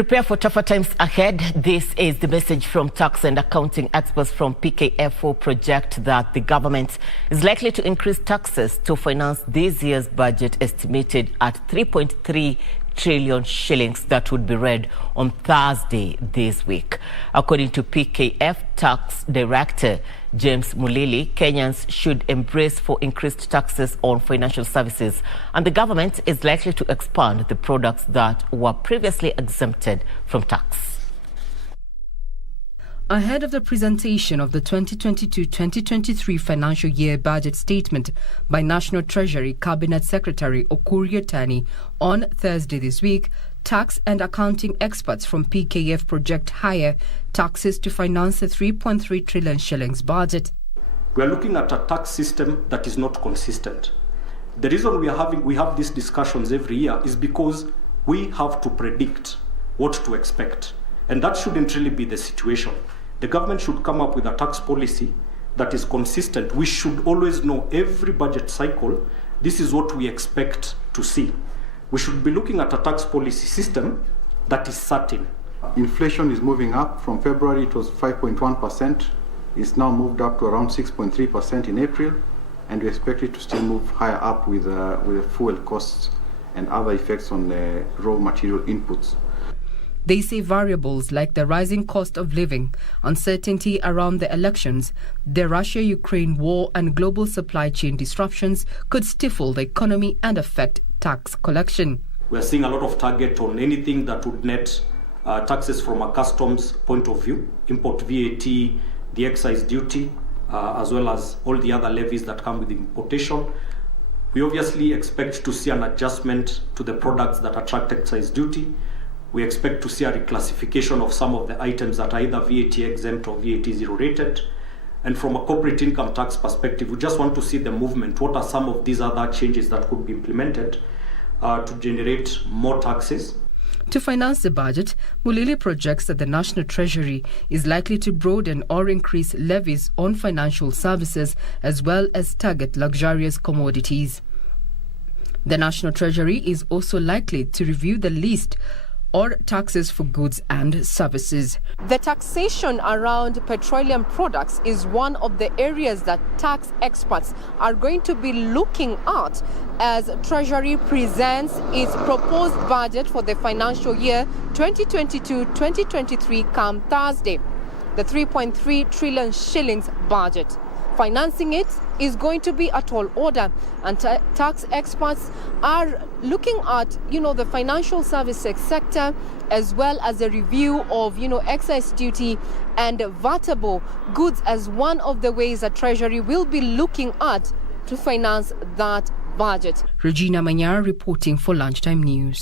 Prepare for tougher times ahead. This is the message from tax and accounting experts from PKF, who project that the government is likely to increase taxes to finance this year's budget, estimated at 3.3 trillion shillings, that would be read on Thursday this week. According to PKF Tax Director James Mulili, Kenyans should embrace for increased taxes on financial services, and the government is likely to expand the products that were previously exempted from tax. Ahead of the presentation of the 2022-2023 financial year budget statement by National Treasury Cabinet Secretary Ukur Yatani on Thursday this week, tax and accounting experts from PKF project higher taxes to finance the 3.3 trillion shillings budget. We are looking at a tax system that is not consistent. The reason we have these discussions every year is because we have to predict what to expect, and that shouldn't really be the situation. The government should come up with a tax policy that is consistent. We should always know every budget cycle, this is what we expect to see. We should be looking at a tax policy system that is certain. Inflation is moving up. From February it was 5.1%. It's now moved up to around 6.3% in April, and we expect it to still move higher up with fuel costs and other effects on the raw material inputs. They say variables like the rising cost of living, uncertainty around the elections, the Russia-Ukraine war and global supply chain disruptions could stifle the economy and affect tax collection. We are seeing a lot of target on anything that would net taxes from a customs point of view, import VAT, the excise duty, as well as all the other levies that come with importation. We obviously expect to see an adjustment to the products that attract excise duty. We expect to see a reclassification of some of the items that are either VAT exempt or VAT zero rated. And from a corporate income tax perspective, we just want to see the movement. What are some of these other changes that could be implemented to generate more taxes? To finance the budget, Mulili projects that the National Treasury is likely to broaden or increase levies on financial services as well as target luxurious commodities. The National Treasury is also likely to review the list or taxes for goods and services. The taxation around petroleum products is one of the areas that tax experts are going to be looking at as Treasury presents its proposed budget for the financial year 2022-2023 come Thursday. The 3.3 trillion shillings budget. Financing it is going to be a tall order, and tax experts are looking at, the financial services sector as well as a review of, excise duty and VATable goods as one of the ways that Treasury will be looking at to finance that budget. Regina Manyar reporting for Lunchtime News.